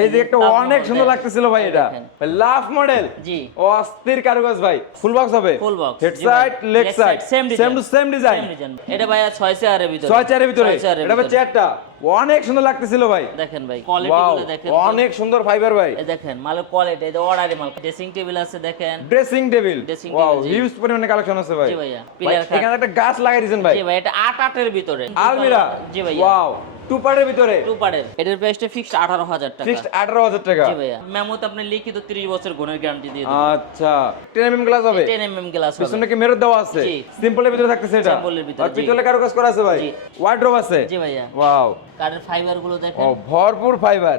এই যে একটা অনেক সুন্দর লাগতেছিল ভাই এটা। লাভ মডেল জি। অস্থির কারুকাজ ভাই। ফুল বক্স হবে। Full box head side leg side same same to same design এটা ভাইয়া ছয় চেয়ারের ভিতরে। ছয় চারের ভিতরে। এটা ভিতরে। চেয়ারটা অনেক সুন্দর লাগতেছিল ভাই। দেখেন ভাই কোয়ালিটি গুলো দেখেন অনেক সুন্দর ফাইবার ভাই। দেখেন মালের কোয়ালিটি এই অর্ডারি মাল। ড্রেসিং টেবিল আছে দেখেন। ড্রেসিং টেবিল ওয়াও হিউজ পরিমাণে কালেকশন আছে ভাই। জি ভাইয়া, ভাই, এখানে একটা গাছ লাগাই দিয়েছেন ভাই। জি ভাই এটা আট আটের ভিতরে। আলমিরা। জি ভাইয়া। ওয়াও টু পার্টের ভিতরে? টু পারের এটার প্রাইসটা ফিক্সড আঠারো হাজার টাকা। ফিক্সড আঠারো হাজার টাকা? জি ভাইয়া। মেমোতে আপনি লিখিত 30 বছর গুণের গ্যারান্টি দিয়ে দেবো। আচ্ছা। টেন এমএম গ্লাস হবে? 10 এমএম গ্লাস হবে। পিছনে কি মেরর দেওয়া আছে? সিম্পলের ভিতরে থাকতেছে এটা? Simple ভিতরে, আর পিতলে কারও করা আছে ভাই? ওয়ার্ড্রোব আছে? জি ভাইয়া। ওয়াও কাঠের ফাইবারগুলো ও ভরপুর ফাইবার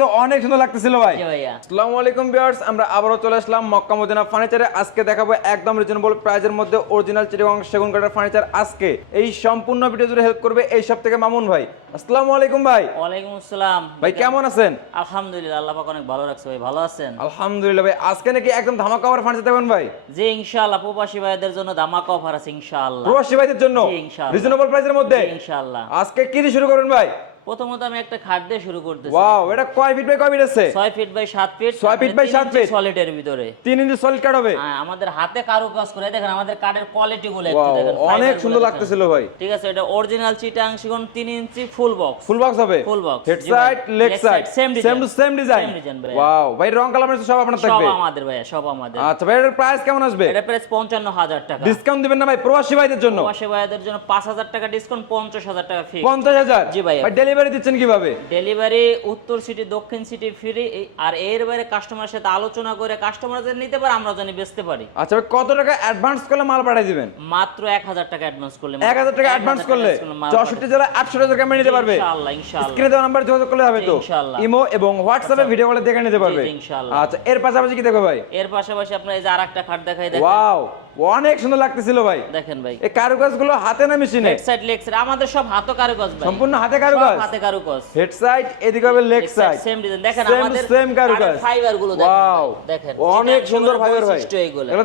তো অনেক সুন্দর লাগতেছিল ভাই। জি ভাইয়া। আসসালামু আলাইকুম ভিউয়ার্স আমরা আবারও চলে আসলাম মক্কা মদিনা ফার্নিচারে আজকে দেখাবো একদম রিজনেবল প্রাইজের মধ্যে অরিজিনাল চিটাগং সেগুন কাঠের ফার্নিচার আজকে। এই সম্পূর্ণ ভিডিও জুড়ে হেল্প করবে এই সব থেকে মামুন ভাই। আসসালামু আলাইকুম ভাই। ওয়ালাইকুম আসসালাম। ভাই কেমন আছেন? আলহামদুলিল্লাহ আল্লাহ পাক অনেক ভালো রাখছে ভাই। ভালো আছেন? আলহামদুলিল্লাহ ভাই আজকে নাকি একদম ধামাকা অফার ফান্ডে দেবেন ভাই? জি ইনশাআল্লাহ প্রবাসী ভাইদের জন্য ধামাকা অফার আছে ইনশাআল্লাহ। প্রবাসী ভাইদের জন্য? জি, ইনশাআল্লাহ। রিজনেবল প্রাইসের মধ্যে? ইনশাআল্লাহ। আজকে কি দিয়ে শুরু করবেন ভাই? প্রথমত আমি একটা খাট দিয়ে শুরু করতেছি। ওয়াও এটা কয় ফিট বাই কয় ফিট আছে? ছয় ফিট বাই সাত ফিট ছয় feet by সাত feet? সলিডের ভিতরে। তিন ইঞ্চি সলিড কাট হবে? হ্যাঁ, আমাদের হাতে কারু কাজ করে দেখেন আমাদের কাঠের কোয়ালিটি গুলো একটু দেখেন অনেক সুন্দর লাগতেছিল ভাই। ঠিক আছে এটা অরিজিনাল চিটাং শিখন তিন ইঞ্চি ফুল বক্স ফুল বক্স হবে? Full box, head side leg side same. To same design ভাই। ওয়াও ভাই রং কালার সব আপনার থাকবে? সব আমাদের ভাইয়া সব আমাদের। আচ্ছা ভাই এর প্রাইস কেমন আসবে? এটা প্রাইস পঞ্চান্ন হাজার টাকা। ডিসকাউন্ট দিবেন না ভাই প্রবাসী ভাইদের জন্য? প্রবাসী ভাইদের জন্য পাঁচ হাজার টাকা ডিসকাউন্ট পঞ্চাশ হাজার টাকা ফি পঞ্চাশ হাজার? জি ভাই ডেলিভারি দিচ্ছেন কীভাবে? ডেলিভারি উত্তর সিটি দক্ষিণ সিটি ফ্রি আর এর বাইরে কাস্টমারের সাথে আলোচনা করে কাস্টমার নিতে পারে আমরা জানি বেচতে পারি। আচ্ছা কত টাকা অ্যাডভান্স করলে মাল পাঠিয়ে দিবেন? মাত্র এক হাজার টাকা অ্যাডভান্স করলে এক হাজার টাকা অ্যাডভান্স করলে চৌষট্টি জেলায় আটশো টাকা ক্যামেরা নিতে পারবে। ইনশাআল্লাহ ইনশাআল্লাহ। স্ক্রিনে দেওয়া নাম্বার যোগাযোগ করলে হবে তো? ইনশাআল্লাহ। ইমো এবং হোয়াটসঅ্যাপে ভিডিও কলে দেখে নিতে পারবে। ইনশাআল্লাহ। আচ্ছা এর পাশাপাশি কি দেখো ভাই? এর পাশাপাশি আপনার এই যে আরেকটা খাট দেখাই দেখেন। ওয়াও অনেক সুন্দর লাগতেছিল ভাই। দেখেন ভাই। এই কারুকাজগুলো হাতে না মেশিনে? হেড সাইড লেগ সাইড আমাদের সব হাতে কারুকাজ ভাই। সম্পূর্ণ হাতে কারুকাজ? হাতে কারুকাজ। হেড সাইড এদিকে হবে লেগ সাইড সেম ডিজাইন দেখেন আমাদের same কারুকাজ। ফাইবারগুলো দেখেন ওয়াও দেখেন। অনেক সুন্দর ফাইবার ভাই।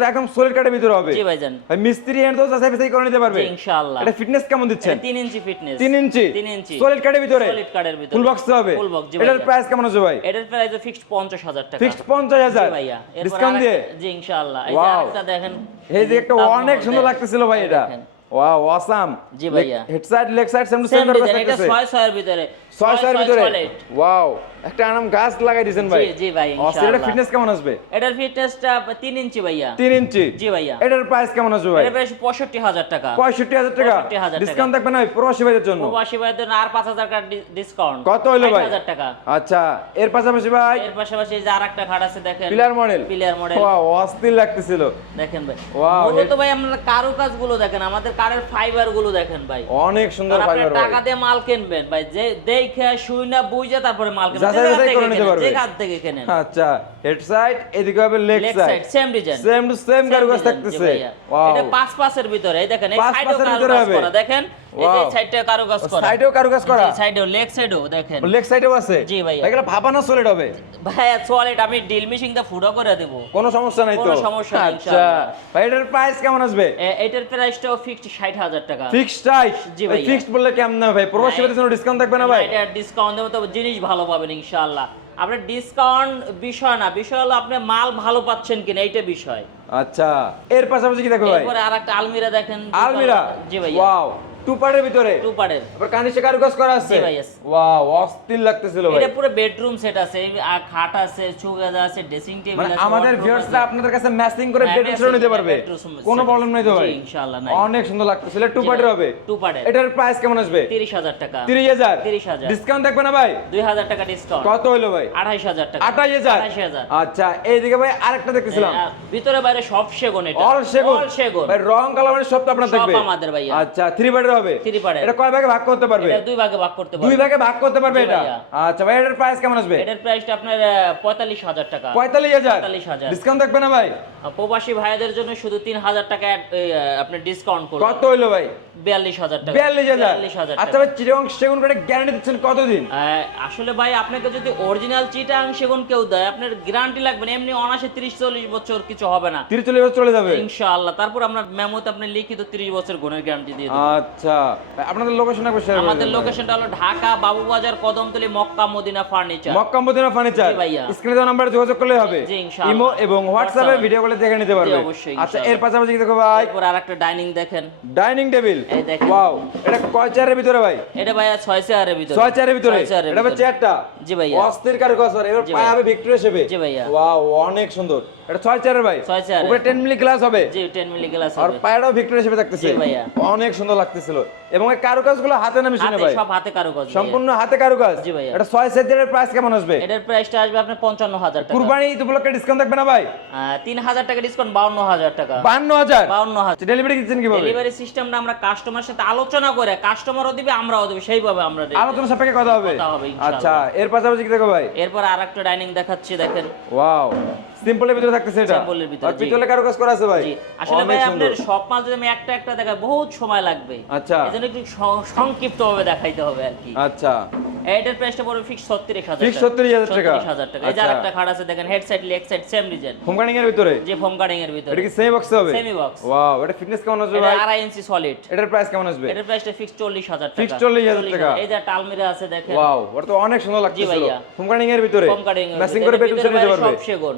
তো একদম সলিড কাটের ভিতরে হবে। জি ভাইজান। ভাই মিস্ত্রি এন্ড তো যাচাই বাছাই করে নিতে পারবে। ইনশাআল্লাহ। এটা ফিটনেস কেমন দিচ্ছেন? এটা তিন ইঞ্চি ফিটনেস তিন ইঞ্চি? তিন ইঞ্চি। সলিড কাটের ভিতরে? সলিড কার্ডের ভিতরে। ফুল বক্স হবে? ফুল বক্স জি এটার প্রাইস কেমন আছে ভাই? এটার প্রাইস ফিক্সড পঞ্চাশ হাজার টাকা। ফিক্সড পঞ্চাশ হাজার? জি ভাইয়া। ডিসকাউন্ট দিয়ে? জি ইনশাআল্লাহ। এই যে আরেকটা দেখেন। এই যে একটা অনেক সুন্দর লাগতেছিল ভাই এটা। ওয়াও অসাম জি ভাইয়া। Head side leg side same to same ভিতরে। ওয়াও একটা আনাম গাছ লাগাই ভাই জি, জি ভাই, এটা ফিটনেস কেমন আসবে? এটার ফিটনেসটা তিন ইঞ্চি ভাইয়া। তিন ইঞ্চি। জি ভাইয়া। এটার প্রাইস কেমন আসবে ভাই? এটা প্রাইস পঁয়ষট্টি হাজার টাকা। পঁয়ষট্টি হাজার টাকা। 65,000 টাকা। ডিসকাউন্ট থাকবে না প্রবাসী ভাইদের জন্য। প্রবাসী ভাইদের জন্য আর পাঁচ হাজার টাকা ডিসকাউন্ট কত হইল ভাই? হাজার টাকা। আচ্ছা এর পাশাপাশি ভাই? এর পাশাপাশি যে আর একটা খাট আছে দেখেন। Pillar model pillar model wow অস্থির লাগতেছিল। দেখেন ভাই। Wow, মূলত ভাই আমরা কারুকাজগুলো দেখেন আমাদের কারের ফাইবারগুলো দেখেন ভাই। অনেক সুন্দর ফাইবার টাকা দিয়ে মাল কিনবেন ভাই। যে দেখে শুই না বুঝে তারপরে মাল কিনবেন। যাচাই করে নিতে পারবেন যেখান থেকে কেনেন। আচ্ছা হেড সাইড এদিকে হবে leg side same design same to same কারুকাজ থাকতেছে। এটা পাঁচ পাঁচের ভিতরে এই দেখেন এই সাইডেও কারুকাজ করা। দেখেন এই যে Wow. সাইডটা কারুকাজ করা। সাইডেও কারুকাজ করা? সাইডেও লেগ সাইডেও দেখেন। লেগ সাইডেও আছে? জি ভাইয়া। এগুলো ভাবানো সলিড হবে। ভাই সলিড আমি ড্রিল মেশিন দা ফুটো করে দেব। কোনো সমস্যা নাই তো? কোনো সমস্যা নেই, আচ্ছা। ভাই এটার প্রাইস কেমন আসবে? এটার প্রাইসটাও ফিক্সড ষাট হাজার টাকা। ফিক্সড প্রাইস জি ভাইয়া। ফিক্সড বললে কেমন না ভাই? প্রবাসী জন্য ডিসকাউন্ট থাকবে না ভাই? এটা ডিসকাউন্ট দেবো তবে জিনিস ভালো পাবেন ইনশাআল্লাহ। আপনার ডিসকাউন্ট বিষয় না বিষয় হলো আপনি মাল ভালো পাচ্ছেন কিনা এইটা বিষয়। আচ্ছা। এর পাশাপাশি কি দেখো ভাই? এরপরে আর একটা আলমিরা দেখেন। আলমিরা? জি ভাই ওয়াও টু পার্টের ভিতরে? টু পারের আবার কানিশে কারুকাজ করা আছে? জি ভাইয়া। ওয়াও অস্থির লাগতেছিল ভাই। এটা পুরো বেডরুম সেট আছে আর খাট আছে আছে ড্রেসিং টেবিল মানে আছে আমাদের ভিউয়ার্সরা আপনাদের কাছে ম্যাচিং করে বেডরুম matching নিতে পারবে। কোনো প্রবলেম নাই তো ভাই। ইনশাআল্লাহ নাই। অনেক সুন্দর লাগতেছিল টু পার্টের হবে। এটার প্রাইস কেমন আসবে? তিরিশ হাজার টাকা। 30000 30,000 ডিসকাউন্ট থাকবে না ভাই? দুই হাজার টাকা ডিসকাউন্ট কত হইল ভাই? আঠাইশ হাজার টাকা। 28000 আঠাইশ হাজার। আচ্ছা এইদিকে ভাই আরেকটা দেখতেছিলাম। ভিতরে বাইরে সব সেগুন এটা। অল সেগুন। অল সেগুন। ভাই রং কালার মানে সব তো আপনার সব আমাদের ভাইয়া। আচ্ছা থ্রি পার্টের হবে। Three part-এর। এটা কয় ভাগে ভাগ করতে পারবে? এটা দুই ভাগে ভাগ করতে দুই ভাগে ভাগ করতে পারবে এটা? আচ্ছা ভাই এটার প্রাইস কেমন আসবে? এটার প্রাইসটা আপনার পঁয়তাল্লিশ হাজার টাকা। পঁয়তাল্লিশ হাজার? 45,000 ডিসকাউন্ট থাকবে না ভাই? প্রবাসী ভাইদের জন্য শুধু তিন হাজার টাকা add, আপনি ডিসকাউন্ট করুন। কত হইল ভাই? বিয়াল্লিশ হাজার টাকা। বিয়াল্লিশ হাজার? বিয়াল্লিশ হাজার আচ্ছা ভাই চিরং সেগুন কাঠে গ্যারান্টি দিচ্ছেন কতদিন? আসলে ভাই আপনাকে যদি অরিজিনাল চিটাং সেগুন কেউ দেয় আপনার গ্যারান্টি লাগবে না। এমনি অনাসে তিরিশ চল্লিশ বছর কিছু হবে না। তিরিশ চল্লিশ বছর চলে যাবে। ইনশাআল্লাহ। তারপর আপনার মেমোতে আপনি লিখিত তিরিশ বছর গুণের গ্যারান্টি দিয়ে দেবো আচ্ছা আপনাদের লোকেশন একবার শেয়ার আমাদের লোকেশনটা হলো ঢাকা বাবুবাজার কদমতলি মক্কা মদিনা ফার্নিচার মক্কা মদিনা ফার্নিচার স্ক্রিনে দেওয়া নাম্বারে যোগাযোগ করলে হবে। জি, ইনশাআল্লাহ। ইমো এবং হোয়াটসঅ্যাপে। ভিডিও কলে দেখে নিতে পারবে। অবশ্যই, আচ্ছা এর পাশাপাশি দেখো ভাই। এরপর আরেকটা ডাইনিং দেখেন। ডাইনিং টেবিল এই দেখেন। ওয়াও এটা কয় চেয়ারের ভিতরে ভাই? এটা ভাইয়া ছয় চেয়ারের ভিতরে। ছয় চেয়ারের ভিতরে? এটা ভিতরে। চেয়ারটা জি ভাইয়া। অস্থির কারুকাজ করে এবার পায়ে হবে ভিক্টোরিয়া শেপে জি ভাইয়া। ওয়াও অনেক সুন্দর। এটা ছয় চেয়ারের ভাই। ছয় চেয়ারের। উপরে 10 মিলি গ্লাস হবে। জি টেন মিলি গ্লাস আর পায়রাও ভিক্টোরিয়া শেপে থাকতেছে। জি ভাইয়া। অনেক সুন্দর লাগতেছিল। এবং এই কারুকাজগুলো হাতে না মেশিনে ভাই। সব হাতে কারুকাজ। সম্পূর্ণ হাতে কারুকাজ। জি ভাইয়া। এটা ছয় সেটের প্রাইস কেমন আসবে? এটার প্রাইসটা আসবে আপনার পঞ্চান্ন হাজার টাকা। কুরবানি ঈদ উপলক্ষে ডিসকাউন্ট থাকবে না ভাই? আহ, তিন হাজার টাকা ডিসকাউন্ট বাউন্ন হাজার টাকা। বান্ন হাজার? বাউন্ন হাজার। ডেলিভারি দিচ্ছেন কীভাবে? ডেলিভারি সিস্টেমটা আমরা কাস্টমার সাথে আলোচনা করে কাস্টমারও দিবে আমরাও দেবো সেইভাবে আমরা আলোচনা সাপেক্ষে কথা হবে। আচ্ছা এর পাশাপাশি কি দেখো ভাই? এরপর আর একটা ডাইনিং দেখাচ্ছি দেখেন। ওয়াও সিম্পলের ভিতরে থাকতেছে এটা? সিম্পলের ভিতরে, আর পিতলে কারও কাজ করা আছে ভাই? আসলে ভাই আপনাদের সব মাল যদি আমি একটা একটা দেখাই বহুত সময় লাগবে। আচ্ছা। এজন্য একটু সংক্ষিপ্ত ভাবে দেখাইতে হবে আর কি। আচ্ছা। এটার প্রাইসটা পড়বে ফিক্স 36000 Fix 36,000 টাকা। 36000 টাকা? এই যে আচ্ছা। আরেকটা খাট আছে দেখেন head side leg side same design home guarding এর ভিতরে? যে ফোম কাটিং এর ভিতরে। এটা কি সেমি বক্স হবে? Semi box। ওয়াও এটা ফিটনেস কেমন আসবে এটা ভাই? আড়াই ইঞ্চি সলিড এটার প্রাইস কেমন আসবে? এটার প্রাইসটা ফিক্স 40000 টাকা। Fix 40,000 টাকা। এই যে একটা আলমিরা আছে দেখেন। ওয়াও ওটা তো অনেক সুন্দর ভাইয়া। হোম গার্ডিং এর ভিতরে? Cutting এর ম্যাচিং করে বেডরুম সেট নিতে পারবে।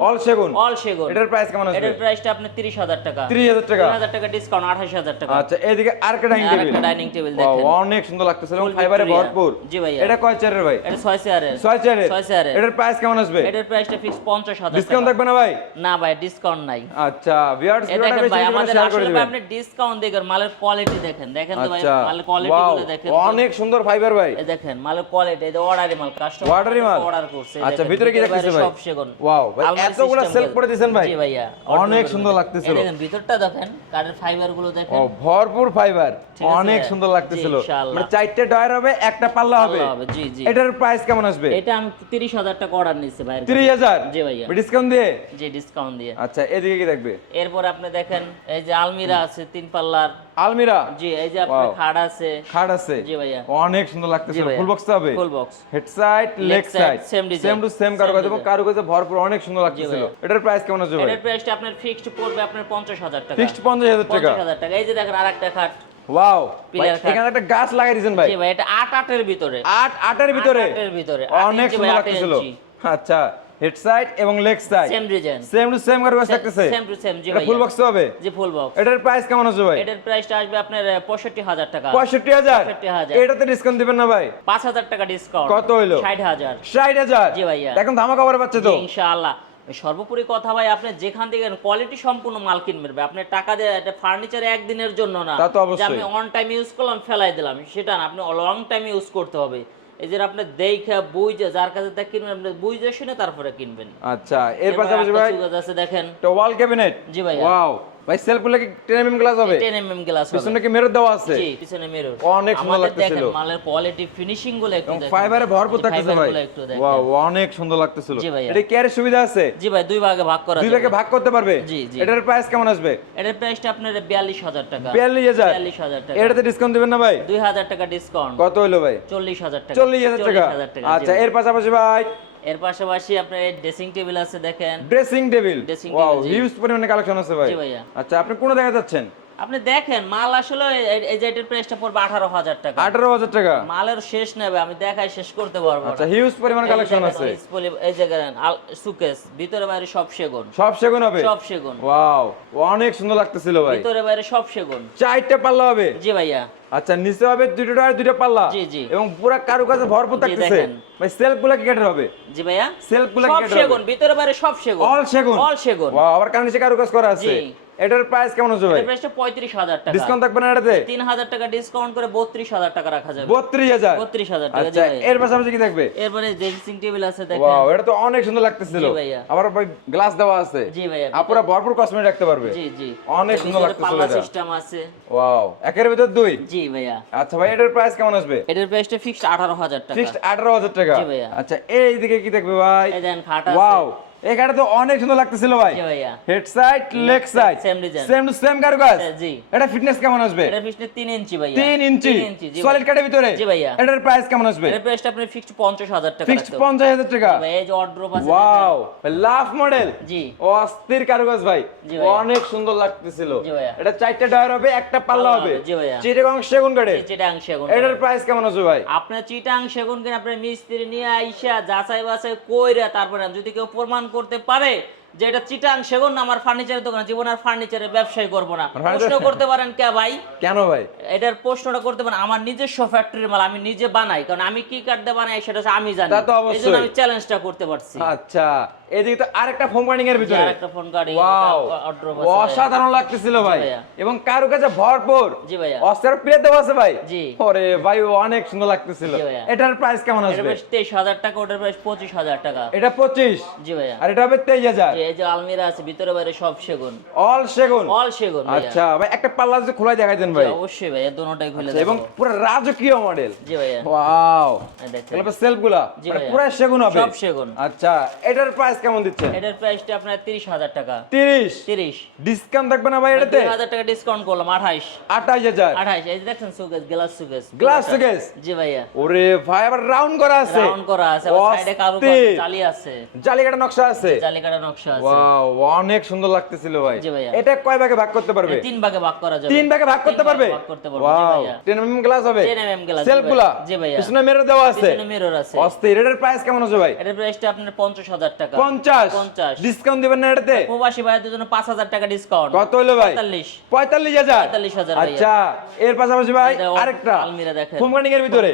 অল সেগুন। অল সেগুন? এটার প্রাইস কেমন আসবে? এটার প্রাইসটা আপনার 30000 টাকা। 30000 টাকা? 3000 টাকা ডিসকাউন্ট 28000 টাকা। আচ্ছা এদিকে আরেকটা ডাইনিং টেবিল ডাইনিং টেবিল দেখেন। অনেক সুন্দর লাগতেছিল এবং ফাইবারে ভরপুর। জি ভাইয়া। এটা কয় চেয়ারের ভাই। এটা 6 চেয়ারের ছয় চেয়ারের ছয় চেয়ারের। এটার প্রাইস কেমন আসবে? এটার প্রাইসটা ফিক্স 50000 ডিসকাউন্ট থাকবে না ভাই? না ভাই ডিসকাউন্ট নাই। আচ্ছা ভিউয়ার্স দেখেন ভাই আমাদের আসলে আপনি ডিসকাউন্ট দেখেন মালের কোয়ালিটি দেখেন। দেখেন তো ভাই আচ্ছা মালের কোয়ালিটি গুলো দেখেন অনেক সুন্দর ফাইবার ভাই। এই দেখেন মালের কোয়ালিটি এই অর্ডারি মাল কাস্টমার মাল? অর্ডার করছে আচ্ছা, ভিতরে কি দেখতেছে ভাই? সব সেগুন। ওয়াও ভাই এতগুলো system করে। দিয়েছেন ভাই। জি ভাইয়া অনেক সুন্দর লাগতেছিল। দেখেন ভিতরটা দেখেন কাঠের ফাইবারগুলো দেখেন। ও ভরপুর ফাইবার অনেক সুন্দর লাগতেছিল। জি। মানে চারটে ডয়ার হবে একটা পাল্লা হবে। হবে, জি জি। এটার প্রাইস কেমন আসবে? এটা আমি 30000 টাকা অর্ডার নিছি ভাই তিরিশ হাজার? জি ভাইয়া। ডিসকাউন্ট দিয়ে? জি ডিসকাউন্ট দিয়ে। আচ্ছা এদিকে কি দেখবে? এরপর আপনি দেখেন এই যে আলমিরা আছে তিন পাল্লার। আলমিরা? জি এই যে আপনার খাট আছে। খাট আছে? জি ভাইয়া। অনেক সুন্দর লাগতেছিল ভাইয়া। ফুল বক্স হবে? Full box head side leg side same design, same to same কারুকাজ এবং। কারুকাজে ভরপুর অনেক সুন্দর লাগতেছিল। এটার প্রাইস কেমন আসবে এটার প্রাইসটা আপনার ফিক্সড পড়বে আপনার 50000 টাকা। ফিক্সড পঞ্চাশ হাজার টাকা। 50000 টাকা। এই যে দেখেন আরেকটা খাট। ওয়াও এখানে একটা গাছ লাগাই দিয়েছেন ভাই। জি ভাই এটা 8 8 এর ভিতরে? ভিতরে অনেক সুন্দর লাগতেছিল। আচ্ছা হেড সাইড এবং leg side same design same to same থাকতেছে। সেম টু সেম জি ভাই ফুল বক্স হবে? জি ফুল বক্স এটার প্রাইস কেমন আছে ভাই? এটার প্রাইসটা আসবে আপনার 65000 টাকা। পঁয়ষট্টি হাজার? 65,000 এটাতে ডিসকাউন্ট দিবেন না ভাই? 5000 টাকা ডিসকাউন্ট কত হইল? 60000 ষাট হাজার? জি ভাইয়া। এখন ধামাকা করে পাচ্ছে তো? ইনশাআল্লাহ। সর্বোপরি কথা ভাই আপনি যেখান থেকে কোয়ালিটি সম্পূর্ণ মাল কিনবেন আপনি টাকা দিয়ে একটা ফার্নিচার একদিনের জন্য না তা তো যে অবশ্যই। আমি অন টাইম ইউজ করলাম ফেলাই দিলাম সেটা না। আপনি লং টাইম ইউজ করতে হবে। এই যে আপনি দেখে বুঝে যার কাছে তা কিনবেন আপনি বুঝে শুনে তারপরে কিনবেন। আচ্ছা এর পাশাপাশি ভাই আছে দেখেন। টোয়াল ক্যাবিনেট জি ভাই ওয়াও ভাই সেলফগুলো কি 10 এমএম গ্লাস হবে। 10 এমএম গ্লাস হবে। পিছনে কি মেরুর দেওয়া আছে? জি পিছনে মিরর অনেক সুন্দর লাগতেছিল। মালের কোয়ালিটি ফিনিশিংগুলো একটু দেখেন। ফাইবারে ভরপুর থাকতেছে ভাই। ওয়াও অনেক সুন্দর লাগতেছিল। জি ভাইয়া। এটা কেয়ারের সুবিধা আছে? জি ভাই দুই ভাগে ভাগ করা দুই ভাগে ভাগ করতে পারবে? জি, জি। এটার প্রাইস কেমন আসবে? এটার প্রাইসটা আপনার 42000 টাকা। 42000 42000 টাকা। এটাতে ডিসকাউন্ট দিবেন না ভাই? 2000 টাকা ডিসকাউন্ট কত হলো ভাই? 40000 টাকা। চল্লিশ হাজার টাকা। 40,000 টাকা, আচ্ছা এর পাশাপাশি ভাই এর পাশাপাশি আপনার ড্রেসিং টেবিল আছে দেখেন। ড্রেসিং টেবিল ওয়াও হিউজ পরিমাণে কালেকশন আছে ভাই। জি ভাইয়া। আচ্ছা আপনি কোন জায়গায় যাচ্ছেন? আপনি দেখেন মাল আসলে এই- যে এটার প্রাইসটা পড়বে 18000 টাকা। আঠারো হাজার টাকা। মালের শেষ নেবে আমি দেখাই শেষ করতে পারব আচ্ছা হিউজ পরিমাণ কালেকশন আছে। এই যে দেখেন, সুকেস ভিতরে বাইরে সব সেগুন। সব সেগুন হবে? সব সেগুন। ওয়াও অনেক সুন্দর লাগতেছিল ভাই। ভিতরে বাইরে সব সেগুন। চারটে পাল্লা হবে? জি ভাইয়া। আচ্ছা নিচে হবে দুটো টায়ার দুটো পাল্লা। জি, জি। এবং পুরো কারুকাজে ভরপুর জি, থাকতেছে। ভাই সেলফগুলা কি কাঠের হবে? জি ভাইয়া। সেলফগুলা কি সব কাঠের সেগুন ভিতরে বাইরে সব সেগুন। অল সেগুন? অল সেগুন। ওয়াও আবার কারণ নিচে কারুকাজ করা আছে। এটার প্রাইস কেমন আছে ভাই? এটার প্রাইসটা 35000 টাকা। ডিসকাউন্ট থাকবে না এটাতে? তিন হাজার টাকা ডিসকাউন্ট করে বত্রিশ হাজার টাকা রাখা যাবে। বত্রিশ হাজার? বত্রিশ হাজার টাকা জি আচ্ছা। এর পাশাপাশি কি থাকবে? এরপরে ড্রেসিং টেবিল আছে দেখেন। ওয়াও এটা তো অনেক সুন্দর লাগতেছিল। জি ভাইয়া। আবার ভাই গ্লাস দেওয়া আছে। জি ভাইয়া আপুরা ভরপুর কসমেটিক রাখতে পারবে। জি জি। অনেক সুন্দর লাগতেছিল পাল্লা সিস্টেম আছে। ওয়াও একের ভিতর দুই? জি ভাইয়া। আচ্ছা ভাই এটার প্রাইস কেমন আসবে? এটার প্রাইসটা ফিক্সড আঠারো হাজার টাকা। ফিক্সড আঠারো হাজার টাকা। জি ভাইয়া। আচ্ছা এই দিকে কি দেখবে ভাই? এই দেন খাট আছে। ওয়াও এই তো অনেক সুন্দর লাগতেছিল ভাই। Head side leg side same design. Same to same কারুকাজ জি। এটা ফিটনেস কেমন আসবে? এটা পিছনে তিন ইঞ্চি ভাইয়া। তিন ইঞ্চি। সলিড কাটের ভিতরে? জি ভাইয়া। এটার প্রাইস কেমন আসবে? এর প্রাইসটা আপনি ফিক্সড পঞ্চাশ হাজার টাকা ফিক্সড রাখতে হবে। পঞ্চাশ হাজার টাকা। ভাই এই যে অর্ডার আছে ওয়াও লাভ মডেল জি। অস্থির কারুকাজ ভাই। অনেক সুন্দর লাগতেছিল। এটা চারটা টায়ার হবে একটা পাল্লা হবে। জি ভাইয়া। চিটাগং সেগুন চিটাং সেগুন এটার প্রাইস কেমন আছে ভাই? আপনার চিটাং সেগুন কিনে আপনার মিস্ত্রি নিয়ে আইসা যাচাই বাছাই কইরা তারপরে যদি কেউ প্রমাণ করতে পারে যে এটা চিটাং সেগুন আমার ফার্নিচারের দোকান জীবন আর ফার্নিচারের ব্যবসায় করব না। প্রশ্ন করতে পারেন কে ভাই? কেন ভাই? এটার প্রশ্নটা করতে পারেন আমার নিজস্ব ফ্যাক্টরির মাল আমি নিজে বানাই কারণ আমি কি কাটতে দিয়ে বানাই সেটা হচ্ছে আমি জানি। এই জন্য আমি চ্যালেঞ্জটা করতে পারছি। আচ্ছা। এদিকে তো আরেকটা কাটিং এর ভিতরে। আরেকটা ফোন ওয়াও অসাধারণ লাগতেছিল ভাই। এবং কারও কাছে ভরপুর। জি দেওয়া আছে ভাই। জি। ওরে ভাই অনেক সুন্দর লাগতেছিল। এটার প্রাইস কেমন আসবে? তেইশ হাজার টাকা ওটার প্রাইস পঁচিশ হাজার টাকা। এটা পঁচিশ। জি ভাইয়া। আর এটা হবে তেইশ হাজার। যে এই যে আলমিরা আছে ভিতরে বাইরে সব সেগুন। অল সেগুন। অল সেগুন আচ্ছা ভাই একটা পাল্লা যদি খোলা দেখাই দেন ভাই। অবশ্যই ভাইয়া দোনোটাই খুলে আচ্ছা, এবং পুরো রাজকীয় মডেল জি ভাইয়া। ওয়াও এই ভাইয়া। পুরো সেগুন হবে। সব সেগুন। আচ্ছা এটার প্রাইস কেমন দিচ্ছেন এটার প্রাইসটা আপনার তিরিশ হাজার টাকা। তিরিশ? তিরিশ। ডিসকাউন্ট থাকবে না ভাই এটাতে? দুই হাজার টাকা ডিসকাউন্ট করলাম আঠাইশ। আঠাশ হাজার? আঠাইশ এই যে দেখছেন সুকেস গ্লাস সুকেস গ্লাস সুকেস জি ভাইয়া। ওরে ভাই আবার রাউন্ড করা আছে। রাউন্ড করা আছে সাইডে কারও। জালি আছে। জালিকাটা নকশা আছে। জালিকাটা নকশা আছে। ওয়াও অনেক সুন্দর লাগতেছিল ভাই। জি ভাইয়া। এটা কয় ভাগে ভাগ করতে পারবে? তিন ভাগে ভাগ করা যাবে। তিন ভাগে ভাগ করতে পারবে? ভাগ করতে পারবে। জি ভাইয়া। 10 mm গ্লাস হবে। 10 mm glass, জি সেলফগুলা। জি ভাইয়া। পিছনে মেরো দেওয়া আছে। পিছনে মিরর আছে। অস্থির। এটার প্রাইস কেমন আছে ভাই? এটার প্রাইসটা আপনার পঞ্চাশ হাজার টাকা। 50 50 ডিসকাউন্ট দিবেন না এটাতে? প্রবাসী ভাইদের জন্য পাঁচ হাজার টাকা ডিসকাউন্ট কত হলো ভাই? পঁয়তাল্লিশ। 45000 45,000 ভাইয়া। আচ্ছা এর পাশাপাশি ভাই আরেকটা। আলমিরা দেখেন। হোম এর ভিতরে।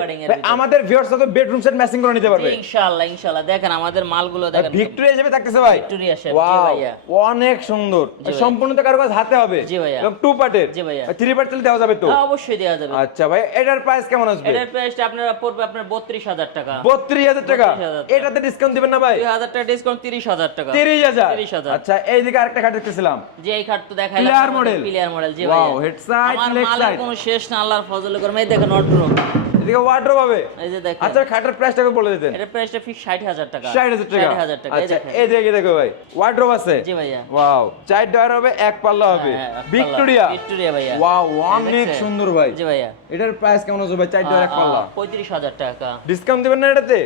আমাদের ভিউয়ার্স তো বেডরুম সেট ম্যাচিং করে নিতে পারবে। ইনশাআল্লাহ ইনশাআল্লাহ। দেখেন আমাদের মালগুলো দেখেন। ভিক্টোরিয়া হিসেবে থাকতেছে ভাই। Victoria shape, ভাইয়া। অনেক সুন্দর। সম্পূর্ণ তো কারও কাছে হাতে হবে। জি ভাইয়া। এবং টু পার্টের জি ভাইয়া। থ্রি পার্ট চাইলে দেওয়া যাবে তো? হ্যাঁ, অবশ্যই দেওয়া যাবে। আচ্ছা ভাই এটার প্রাইস কেমন আসবে? এটার প্রাইসটা আপনার পড়বে আপনার বত্রিশ হাজার টাকা। বত্রিশ হাজার টাকা। 32,000 টাকা। এটাতে ডিসকাউন্ট দিবেন না ভাই? দুই হাজার টাকা ডিসকাউন্ট তিরিশ হাজার টাকা। তিরিশ হাজার? 30,000 আচ্ছা এইদিকে আরেকটা খাট দেখতেছিলাম। যে এই কার্ড তো দেখাই Clear model? ক্লিয়ার মডেল জি ভাই head side, আমার leg কোনো শেষ না আল্লাহর ফজলে করবে দেখেন অর্ডার এদিকে ওয়ার্ড্রোব হবে। এই যে দেখেন। আচ্ছা খাটের প্রাইসটা বলে দিতেন। এটার প্রাইসটা ফিক্স ষাট হাজার টাকা। ষাট হাজার টাকা। 60,000 টাকা আচ্ছা এই দেখে দেখো ভাই ওয়ার্ড্রোব আছে। জি ভাইয়া। ওয়াও চার ডয়ার হবে এক পাল্লা হবে। হ্যাঁ, পাল্লা। ভিক্টোরিয়া ভিক্টোরিয়া ভাইয়া। ওয়াও অনেক সুন্দর ভাই। জি ভাইয়া। এটার প্রাইস কেমন চার ডয়ার এক পাল্লা। পঁয়ত্রিশ হাজার টাকা। ডিসকাউন্ট দিবেন না এটাতে?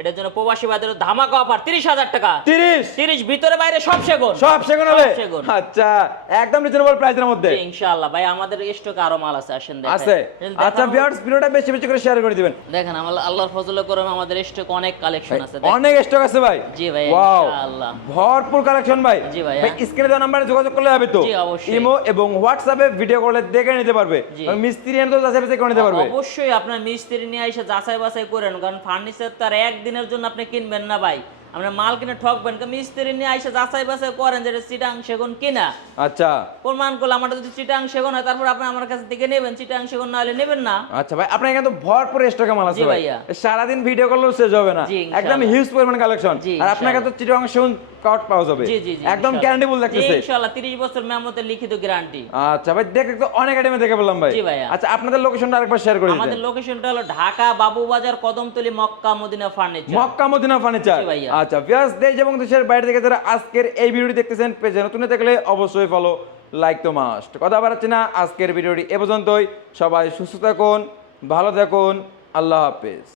এটার জন্য প্রবাসী বাজারে ধামাকা অফার তিরিশ হাজার টাকা। তিরিশ? তিরিশ ভিতরে বাইরে সব সেগুন। সব সেগুন হবে? সেগুন। আচ্ছা একদম রিজনেবল প্রাইসের মধ্যে। ইনশাআল্লাহ। ভাই আমাদের স্টকে আরও মাল আছে আসেন দেখেন। আছে। আচ্ছা ভিউয়ার্স ভিডিওটা বেশি বেশি করে শেয়ার করে দিবেন। দেখেন আমার আল্লাহর ফজলে করে আমাদের স্টক অনেক কালেকশন আছে। অনেক স্টক আছে ভাই। জি ভাই ইনশাআল্লাহ। ভরপুর কালেকশন ভাই। জি ভাইয়া। ভাই স্ক্রিনে দেওয়া নাম্বারে যোগাযোগ করলে হবে তো। জি, অবশ্যই। ইমো এবং হোয়াটসঅ্যাপে ভিডিও কলে দেখে নিতে পারবে। মিস্ত্রি এনে তো যাচাই বাছাই করে নিতে পারবে। অবশ্যই আপনার মিস্ত্রি নিয়ে এসে যাচাই বাছাই করেন কারণ ফার্নিচার তার একদিনের জন্য আপনি কিনবেন না ভাই। আপনার মাল কিনে ঠকবেন মিস্ত্রি নিয়ে আইসা যাচাই বাছাই করেন যেটা চিটাং সেগুন কিনা। আচ্ছা। প্রমাণ করলে আমার যদি চিটাং সেগুন হয় তারপর আপনি আমার কাছ থেকে নেবেন। চিটাং সেগুন না হলে নেবেন না। আচ্ছা ভাই আপনার এখানে তো ভরপুর স্টকে মাল আছে ভাই। ভাইয়া। সারাদিন ভিডিও করলেও শেষ হবে না। একদম হিউজ পরিমাণ কালেকশন আর আপনার কাছে চিটাং সেগুন কাট পাওয়া যাবে। জি জি জি একদম গ্যারান্টিবল লাগতেছে ইনশাআল্লাহ 30 বছর মেমোতে লিখিত গ্যারান্টি আচ্ছা ভাই দেখে তো অনেক আইটেমে দেখে বললাম ভাই। জি ভাইয়া। আচ্ছা আপনাদের লোকেশনটা আরেকবার শেয়ার করে দিন আমাদের লোকেশনটা হলো ঢাকা বাবুবাজার কদমতলি মক্কা মদিনা ফার্নিচার মক্কা মদিনা ফার্নিচার জি। আচ্ছা ভিউয়ার্স দেশ এবং দেশের বাইরে থেকে যারা আজকের এই ভিডিওটি দেখতেছেন পেজে নতুন থাকলে অবশ্যই ফলো লাইক তো মাস্ট কথা বাড়াচ্ছি না আজকের ভিডিওটি এ পর্যন্তই। সবাই সুস্থ থাকুন ভালো থাকুন আল্লাহ হাফেজ।